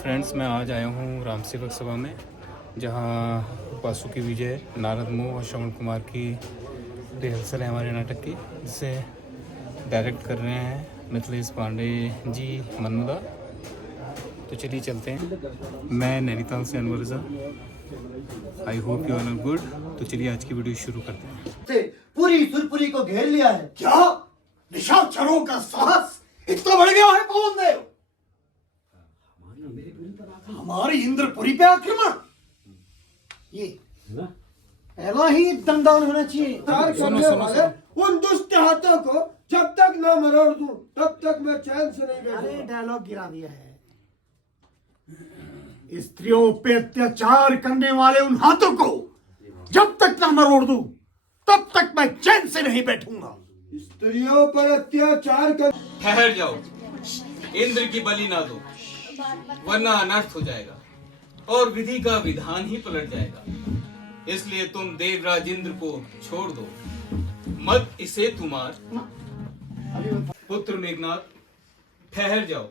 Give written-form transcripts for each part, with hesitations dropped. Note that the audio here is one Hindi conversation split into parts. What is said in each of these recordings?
फ्रेंड्स, मैं आज आया हूँ राम सेवक सभा में, जहाँ वासुकी विजय, नारद मोह और श्रवण कुमार की रिहर्सल है हमारे नाटक की, जिसे डायरेक्ट कर रहे हैं मिथिलेश पांडे जी मनमुदा। तो चलिए चलते हैं। मैं नैनीताल से Anwar Raza. I hope you are good. तो चलिए आज की वीडियो शुरू करते हैं। पूरी सुरपुरी को घेर लिया है। क्या निशाचरों का साहस इतना बढ़ गया है पवन देव? हमारी इंद्रपुरी पे आक्रमण? ये पहला ही दमदान होना चाहिए। सुनो उन दुष्ट हाथों को जब तक न मरोड़ दूं तब तक मैं चैन से नहीं अरे बैठूंगा। डायलॉग गिरा दिया है। स्त्रियों पे अत्याचार करने वाले उन हाथों को जब तक न मरोड़ दूं तब तक मैं चैन से नहीं बैठूंगा। स्त्रियों पर अत्याचार कर ठहर जाओ, इंद्र की बलि ना दो, वरना अनर्थ हो जाएगा और विधि का विधान ही पलट जाएगा। इसलिए तुम देवराज इंद्र को छोड़ दो, मत इसे तुम्हार पुत्र मेघनाथ। ठहर जाओ,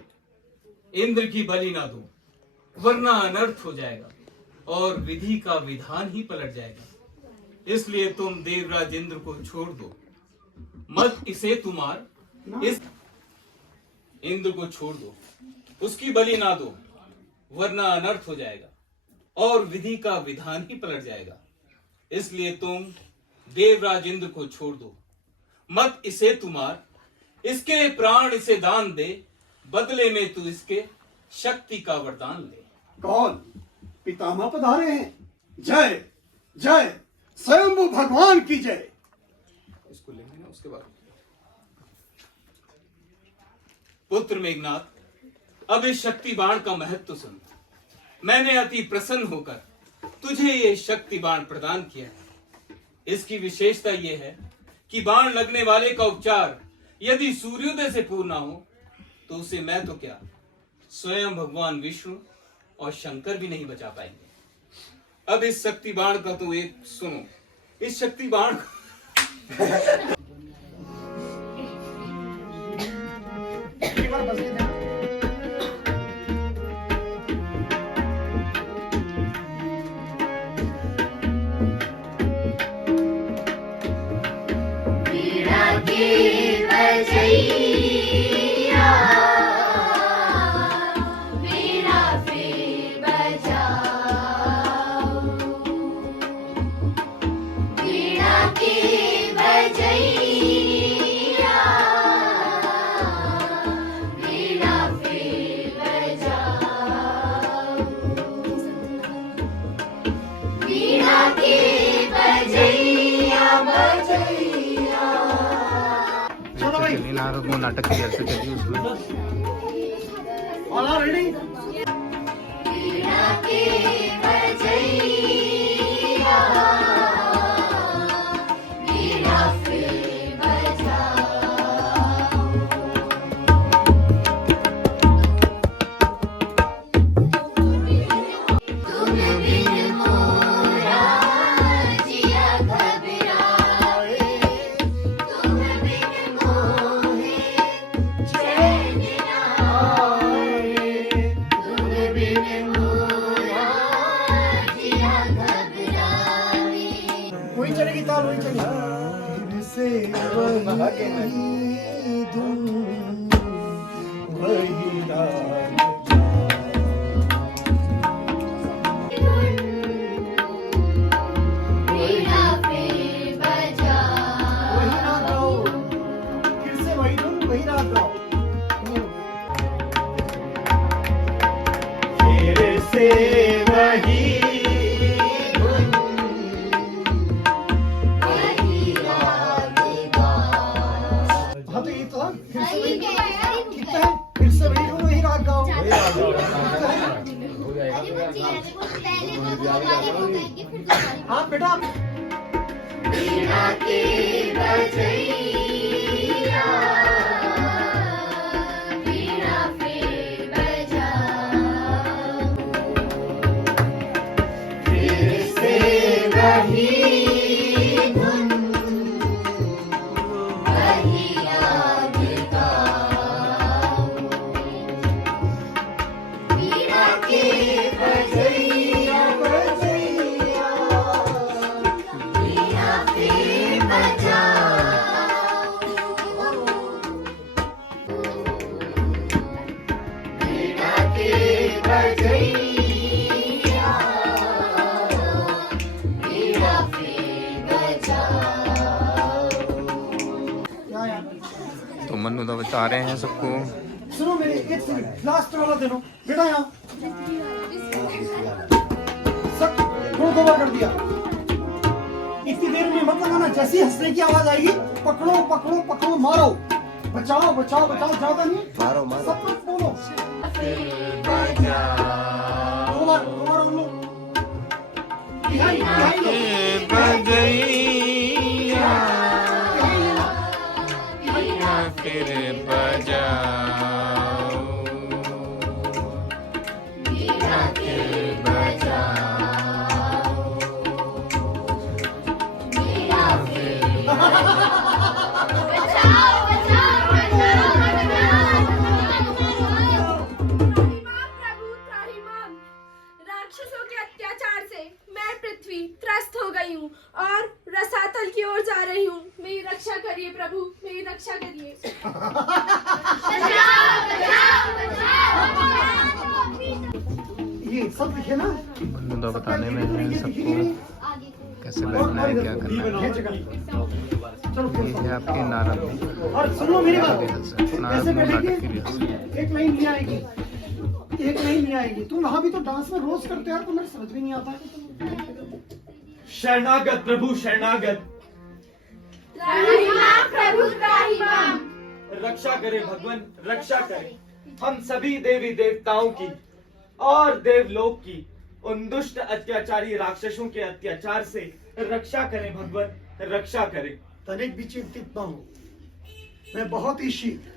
इंद्र की बलि ना दो, वरना अनर्थ हो जाएगा और विधि का विधान ही पलट जाएगा। इसलिए तुम देवराज इंद्र को छोड़ दो, मत इसे तुम्हार इस इंद्र को छोड़ दो, उसकी बलि ना दो, वरना अनर्थ हो जाएगा और विधि का विधान ही पलट जाएगा। इसलिए तुम देवराज इंद्र को छोड़ दो, मत इसे तुम्हार, इसके प्राण इसे दान दे, बदले में तू इसके शक्ति का वरदान ले। कौन? पितामह पधारे हैं। जय जय स्वयंभू भगवान की जय। इसको लेंगे ना उसके बाद। पुत्र मेघनाथ, अब इस शक्ति बाण का महत्व सुन। मैंने अति प्रसन्न होकर तुझे ये शक्ति बाण प्रदान किया है। इसकी विशेषता यह है कि बाण लगने वाले का उपचार यदि सूर्योदय से पूर्ण हो तो उसे मैं तो क्या, स्वयं भगवान विष्णु और शंकर भी नहीं बचा पाएंगे। अब इस शक्ति बाण का तो एक सुनो। इस शक्ति बाण नारद मोह नाटक की जैसे चलिए उसमें रेडी। वही चलेगी ताल, वही चलेगी। से वही धुन, वही राग। वही राग गाओ, फिर से वही धुन, वही राग गाओ। फिर से वही फिर से वही धुन, वही राग गाओ। हाँ बेटा। वीणा तो मनु तो बता रहे हैं सबको। सुनो मेरे, एक सेकंड, लास्ट वाला दे दो बेटा, यहाँ सब दो बार कर दिया। इतनी देर में मत लगाना, जैसी हंसने की आवाज आएगी पकड़ो पकड़ो पकड़ो, मारो, बचाओ बचाओ बचाओ, ज्यादा नहीं, मारो मारो, सब कुछ बोलो। दो बार हम लोग तिहाई फिर बजाओ राक्षसों के अत्याचार से मैं पृथ्वी त्रस्त हो गई हूँ और रसातल की ओर जा रही हूँ। मेरी रक्षा करिए प्रभु, मेरी रक्षा करिए। ये सब लिखे ना, मनु तो बताने में है सबको कैसे बैठना है, क्या करना है। ये है आपके नारद। और सुनो मेरी बात, कैसे नाटक बैठेगी, की रिहर्सल। एक लाइन नहीं आएगी, एक लाइन नहीं आएगी। तुम वहां भी तो डांस में रोज करते हो, तो मेरे समझ में नहीं आता। शरणागत प्रभु शरणागत, प्रभु त्राहिमाम। रक्षा करे भगवान रक्षा करे हम सभी देवी देवताओं की और देवलोक की उन दुष्ट अत्याचारी राक्षसों के अत्याचार से रक्षा करें भगवान, रक्षा करें। तनिक भी चिंतित न हो, मैं बहुत ही शीघ्र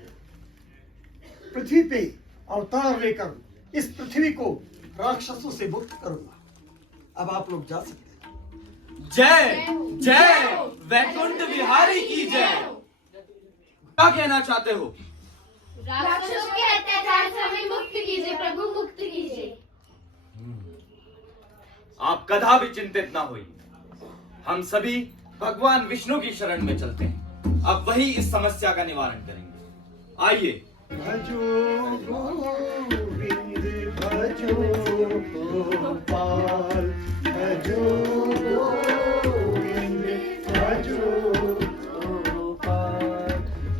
पृथ्वी पे अवतार लेकर इस पृथ्वी को राक्षसों से मुक्त करूंगा। अब आप लोग जा सकते हैं। जय जय वैकुंठ विहारी की जय। क्या कहना चाहते हो? राक्षसों के अत्याचार से हमें मुक्त कीजिए प्रभु, मुक्त कीजिए। आप कदा भी चिंतित ना होइए, हम सभी भगवान विष्णु की शरण में चलते हैं। अब वही इस समस्या का निवारण करेंगे। आइए। भजो गोविंद भजो गोपाल, भजो गोविंद भजो गोपाल,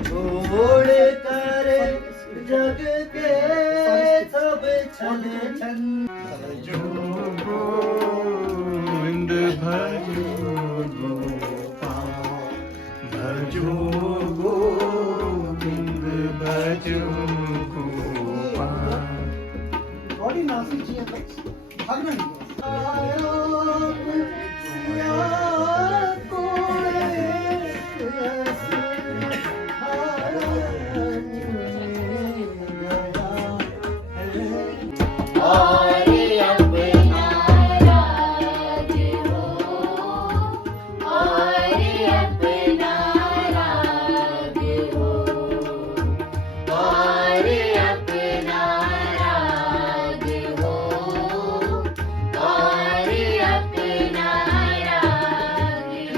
छोड़ कर जग के सब छन छन, भजो गोविंद भजो गोपाल, भजो गोविंद भजो गोपाल। बॉडी नासिक चाहिए तक भागना नहीं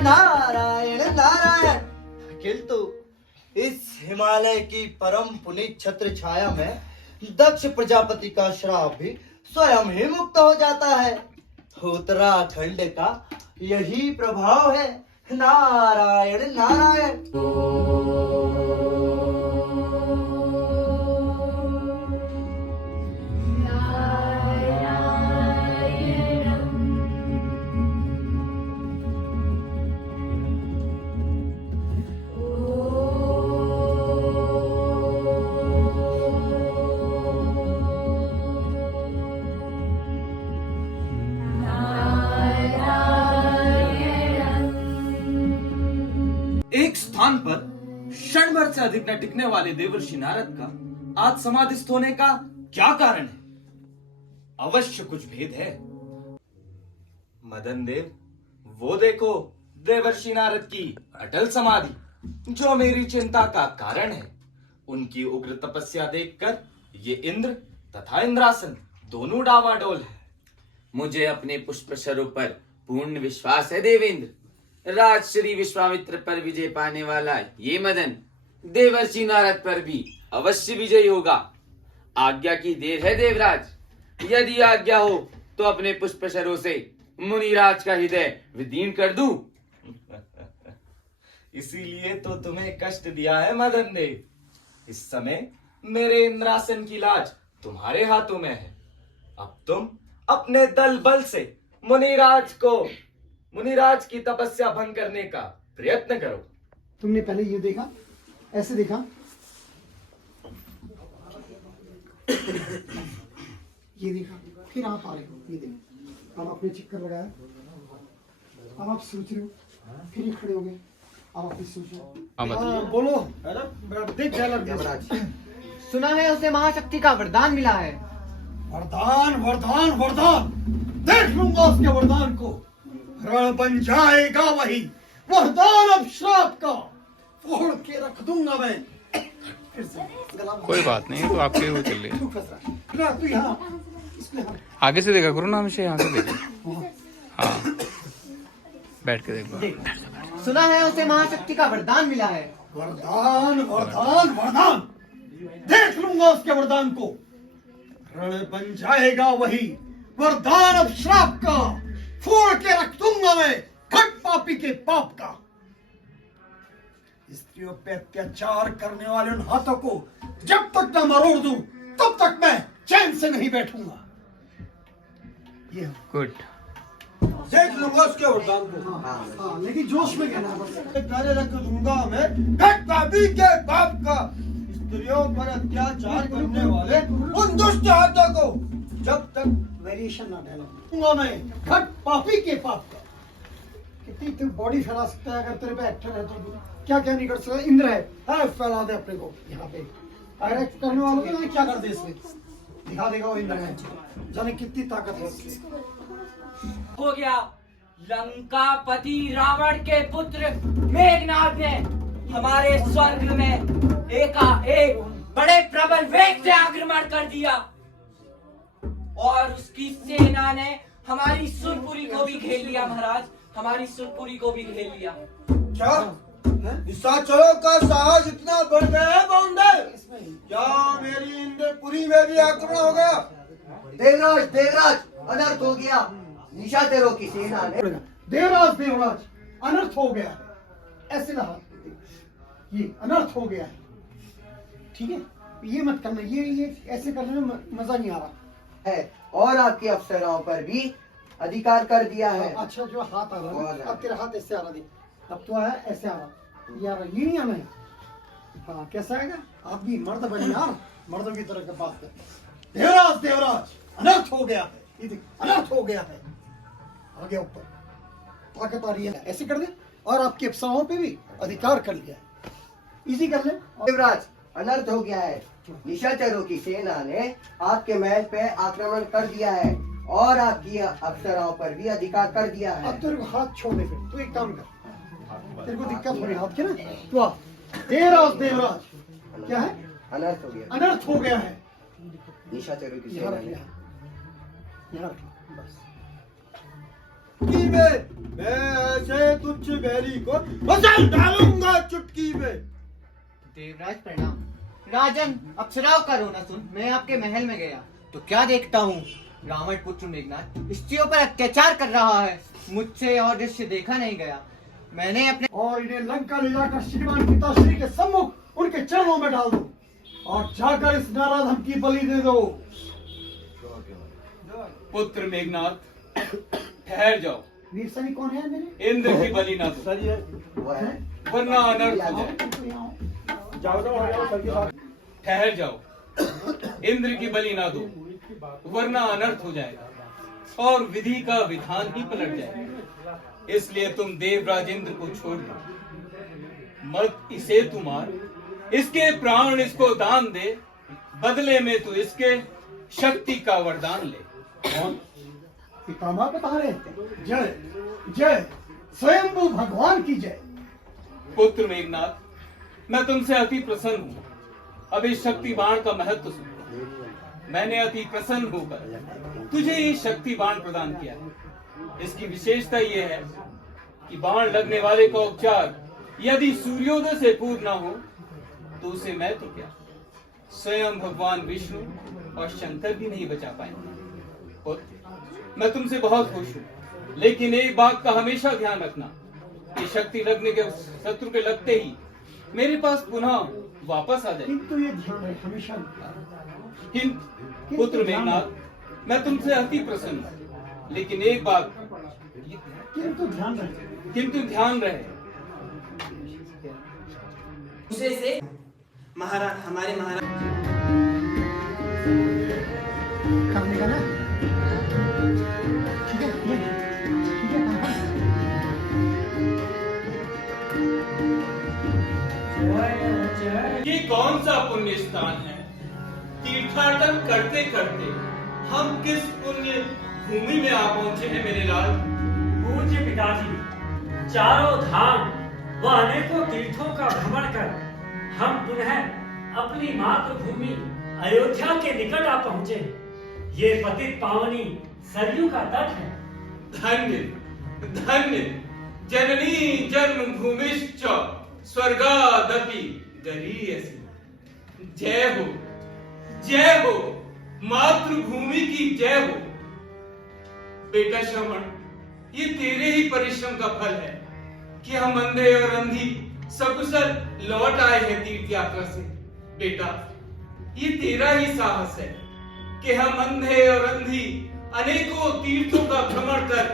नारायण नारायण। किंतु इस हिमालय की परम पुनीत छत्र छाया में दक्ष प्रजापति का श्राप भी स्वयं ही मुक्त हो जाता है। उत्तराखंड का यही प्रभाव है। नारायण नारायण। एक स्थान पर क्षण भर से अधिक न टिकने वाले देवर्षि नारद का आज समाधिस्थ होने का क्या कारण है? अवश्य कुछ भेद है। मदन देव, वो देखो देवर्षि नारद की अटल समाधि जो मेरी चिंता का कारण है। उनकी उग्र तपस्या देखकर ये इंद्र तथा इंद्रासन दोनों डावाडोल है। मुझे अपने पुष्पशरों पर पूर्ण विश्वास है देवेंद्र। राज श्री विश्वामित्र पर विजय पाने वाला ये मदन देवर्षि नारद पर भी अवश्य विजयी होगा। आज्ञा की देर है देवराज। यदि आज्ञा हो तो अपने पुष्पशरों से मुनिराज का हृदय विदीर्ण कर दूं। इसीलिए तो तुम्हें कष्ट दिया है मदन देव। इस समय मेरे इंद्रासन की लाज तुम्हारे हाथों में है। अब तुम अपने दल बल से मुनिराज की तपस्या भंग करने का प्रयत्न करो। तुमने पहले ये देखा, ऐसे देखा, ये देखा, फिर आप आ रहे हो, ये देखो। अब आपने चक्कर लगाया, अब आप सोच रहे हो, फिर ये खड़े हो गए, अब आप सोच रहे हो। बोलो, देख देवराज, सुना है उसे महाशक्ति का वरदान मिला है। वरदान, वरदान, वरदान, देख लूंगा उसके वरदान को। रण बन जाएगा वही वरदान, अब श्राप का फोड़ के रख दूंगा मैं। फिर से गला में- कोई बात नहीं, तो आपके वो चल रही है। तू फंस रहा है। तू यहाँ, इसमें यहाँ। आगे से देखा करो ना, हमेशा यहाँ से देखो। हाँ, बैठ के देखो। सुना है उसे महाशक्ति का वरदान मिला है। वरदान, वरदान, वरदान, देख लूंगा उसके वरदान को। रण बन जाएगा वही वरदान, अब श्राप का फोड़ के रख दूंगा मैं घट पापी के पाप का। स्त्रियों पे अत्याचार करने वाले उन हाथों को जब तक न मरोड़ दूं, तब तक मैं चैन से नहीं बैठूंगा। ये गुड। देख लूंगा उसके वरदान को। हाँ, लेकिन जोश में कहना बस। नारे रख दूंगा मैं घट पापी के पाप का। स्त्रियों पर अत्याचार करने वाले उन दुष्ट हाथों को जब तक वेरिएशन ना डालूंगा मैं घट पापी के पाप का। कितनी तू बॉडी फैला सकता है अगर तेरे पे एक्टर है तो। क्या क्या नहीं कर सकता। इंद्र है, फैला दे अपने को यहाँ पे। अगर एक्ट करने वालों को तो क्या कर दे इसमें, दिखा देगा वो इंद्र है। जाने कितनी ताकत है उसकी। हो गया। लंकापति रावण के पुत्र मेघनाद ने हमारे स्वर्ग में एकाएक बड़े प्रबल वेग से आक्रमण कर दिया और उसकी सेना ने हमारी सुरपुरी को भी घेर लिया। महाराज, हमारी सुरपुरी को भी घेर लिया। क्या निशाचरों का साहस इतना बढ़ गया है बौंडे? क्या मेरी इंद्रपुरी में भी आक्रमण हो गया? देवराज, देवराज, अनर्थ हो गया। निशाचरों की सेना ने देवराज, देवराज, अनर्थ हो गया है। ऐसे ना, ये अनर्थ हो गया है। ठीक है, ये मत करना, ये ऐसे करने में मजा नहीं आ रहा है और आपके अफसरों पर भी अधिकार कर दिया है। अच्छा, जो हाथ आ रहा है, अब तेरा हाथ ऐसे आ रहा है, अब तो आया ऐसे आ रहा, ये आ रहा, ये नहीं आना है। हाँ, कैसा आएगा? आप भी मर्द बन यार, मर्दों की तरह की बात कर। देवराज, देवराज, अनर्थ हो गया है। ये देख, अनर्थ हो गया है। आगे ऊपर ताकत आ रही है, ऐसे कर दे और आपके अफसरों पे भी अधिकार कर लिया है। इजी कर ले। देवराज, अनर्थ हो गया है। निशाचरों की सेना ने आपके महल पे आक्रमण कर दिया है और आपकी अफसरों पर भी अधिकार कर दिया है। अब तेरे को हाथ छोड़ दे, फिर तू एक काम कर, तेरे को दिक्कत हो रही हाथ की ना, तू आ। देवराज, देवराज, क्या है? अनर्थ हो गया, अनर्थ हो गया है। निशाचरों की यहाँ सेना रख ने। यहाँ रख, बस। मैं ऐसे तुच्छ बैरी को मसल डालूंगा चुटकी में। देवराज प्रणाम। राजन, अप्सराओं का रोना सुन मैं आपके महल में गया तो क्या देखता हूँ, रावण पुत्र मेघनाद स्त्रियों पर अत्याचार कर रहा है। मुझसे और दृश्य देखा नहीं गया। मैंने अपने और इन्हें लंका ले जाकर श्रीमान पिताश्री के सम्मुख उनके चरणों में डाल दो और जाकर इस नाराधम की बलि दे दो। पुत्र मेघनाद, ठहर जाओ। वीर सैनिक कौन है मेरे? इंद्र की बलि ना दो, वो है वरना अनर्थ हो जाए। ठहर जाओ, इंद्र की बलि ना दो, वरना अनर्थ हो जाएगा और विधि का विधान ही पलट जाएगा। इसलिए तुम देवराज इंद्र को छोड़ दो। मत इसे तू मार, इसके प्राण इसको दान दे, बदले में तू इसके शक्ति का वरदान ले। कौन? पितामह बता रहे थे। जय जय स्वयंभू भगवान की जय। पुत्र मेघनाद, मैं तुमसे अति प्रसन्न हूँ। अब इस शक्ति बाण का महत्व सुनो। मैंने अति प्रसन्न होकर तुझे ये शक्ति बाण प्रदान किया है। इसकी विशेषता यह है कि बाण लगने वाले का उपचार यदि सूर्योदय से पूर्व न हो तो उसे मैं तो क्या, स्वयं भगवान विष्णु और शंकर भी नहीं बचा पाएंगे। पुत्र, मैं तुमसे बहुत खुश हूँ, लेकिन एक बात का हमेशा ध्यान रखना, ये शक्ति लगने के शत्रु के लगते ही मेरे पास पुनः वापस आ जाए। किंतु ये ध्यान रहे हमेशा पुत्र मेघनाथ, मैं तुमसे अति प्रसन्न हूं, लेकिन एक बात किंतु ध्यान रहे दूसरे से महाराज हमारे महाराज करने का ना। ठीक है ठीक है ये कौन सा पुण्य स्थान है? तीर्थाटन करते करते हम किस पुण्य भूमि में आ पहुंचे हैं मेरे लाल? पूज्य पिताजी, चारों धाम व अनेकों तीर्थों का भ्रमण कर हम पुनः अपनी मातृभूमि अयोध्या के निकट आ पहुंचे। ये पतित पावनी सरयू का तट है। धन्य धन्य जननी जन्मभूमिश्च स्वर्गादपि गरीयसी। जय हो मातृभूमि की जय हो। बेटा श्रवण, ये तेरे ही परिश्रम का फल है कि हम अंधे और अंधी सकुशल लौट आए हैं तीर्थ यात्रा से। बेटा, ये तेरा ही साहस है कि हम अंधे और अंधी अनेकों तीर्थों का भ्रमण कर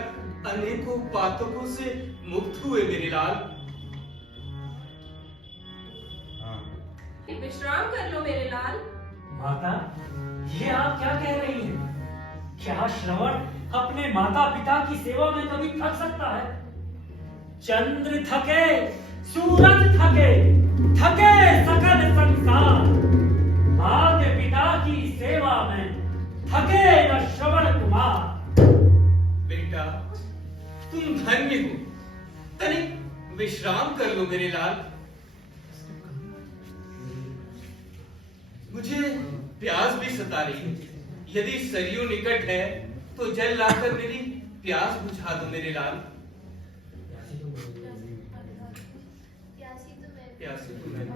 अनेकों पातकों से मुक्त हुए मेरे लाल। विश्राम कर लो मेरे लाल। माता, ये आप क्या कह रही हैं? क्या श्रवण अपने माता पिता की सेवा में कभी थक सकता है? चंद्र थके, सूरज थके, थके सकल संसार, माता पिता की सेवा में थके न श्रवण कुमार। बेटा, तुम धन्य हो, तनिक विश्राम कर लो मेरे लाल। मुझे प्यास भी सता रही है। यदि सरयू निकट है तो जल लाकर मेरी प्यास बुझा दो मेरे लाल। प्यासी तो मैं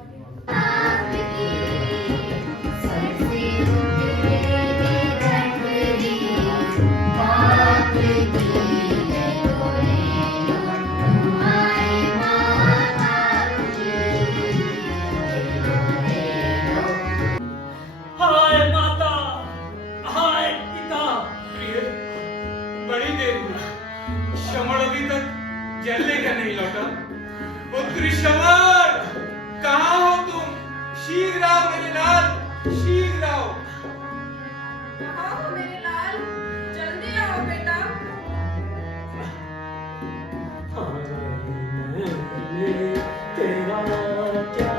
जलने का नहीं लौटा। पुत्री श्रवण, कहाँ हो तुम? शीघ्र आओ मेरे लाल, शीघ्र आओ। कहाँ हो मेरे लाल? जल्दी आओ बेटा। तेरा क्या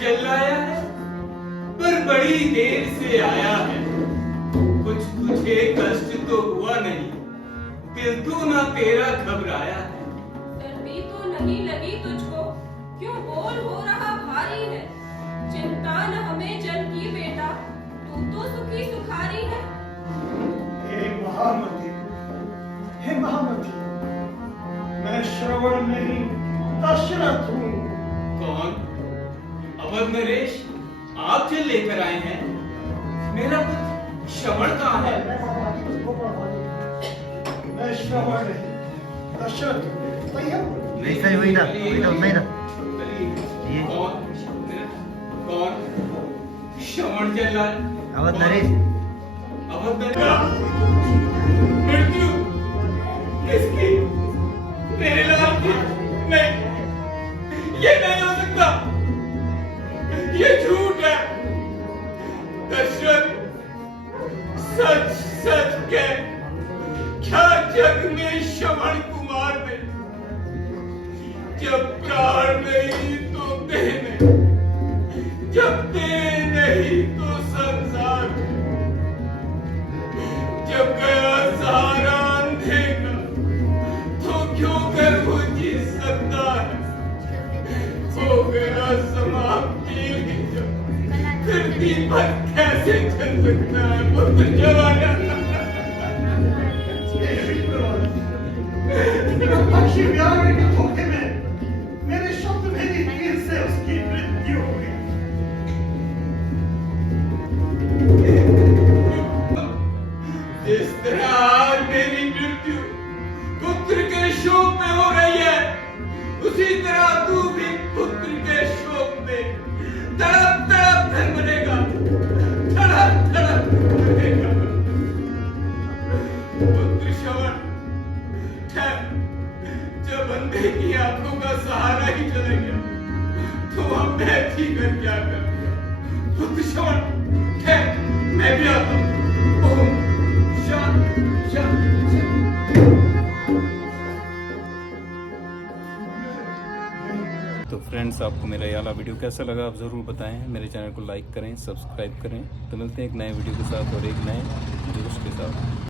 चल आया है, पर बड़ी देर से आया है। कुछ तुझे कष्ट तो हुआ नहीं, दिल तो ना तेरा घबराया है। सर्दी तो नहीं लगी तुझको, क्यों बोल हो रहा भारी है? चिंता न हमें जन की बेटा, तू तो सुखी सुखारी है। हे महामती, मैं श्रवण नहीं दशरथ हूँ। कौन? अवध नरेश, आप जो लेकर आए हैं, मेरा पुत्र श्रवण कहाँ है? मैं श्रवण नहीं दशरथ हूँ। नहीं सही वही था ये कौन? श्रवण जल्लाल? अवध नरेश। अवध नरेश? मृत्यु किसकी? मेरे लाल की? नहीं, ये नहीं हो सकता। ये झूठ है। दशरथ, सच सच कह, क्या जग में श्रवण कुमार ने जब प्राण नहीं तो देह में, जब देह नहीं तो संसार, जब गया सहारा अंधे का तो क्यों कर वो जी सकता है? हो गया समाप्ति, फिर दीपक कैसे जल सकता है? पुत्र जवाना काशी व्याघ्र के धोखे में मेरे शब्द भेदी तीर से उसकी मृत्यु हो गई। जिस तरह आज मेरी मृत्यु पुत्र के शोक में हो रही है, उसी तरह तू भी पुत्र के शोक में तड़प तड़प कर मरेगा, तड़प तड़प मरेगा। पुत्र श्रवण, ठहर, जब अंधे की आंखों का सहारा ही चला गया, तो अब मैं जी कर क्या करूंगा? पुत्र श्रवण, ठहर, मैं भी आता हूं। ओम शांति शांति शांति। तो फ्रेंड्स, आपको मेरा ये वाला वीडियो कैसा लगा आप ज़रूर बताएं। मेरे चैनल को लाइक करें, सब्सक्राइब करें। तो मिलते हैं एक नए वीडियो के साथ और एक नए जोश के साथ।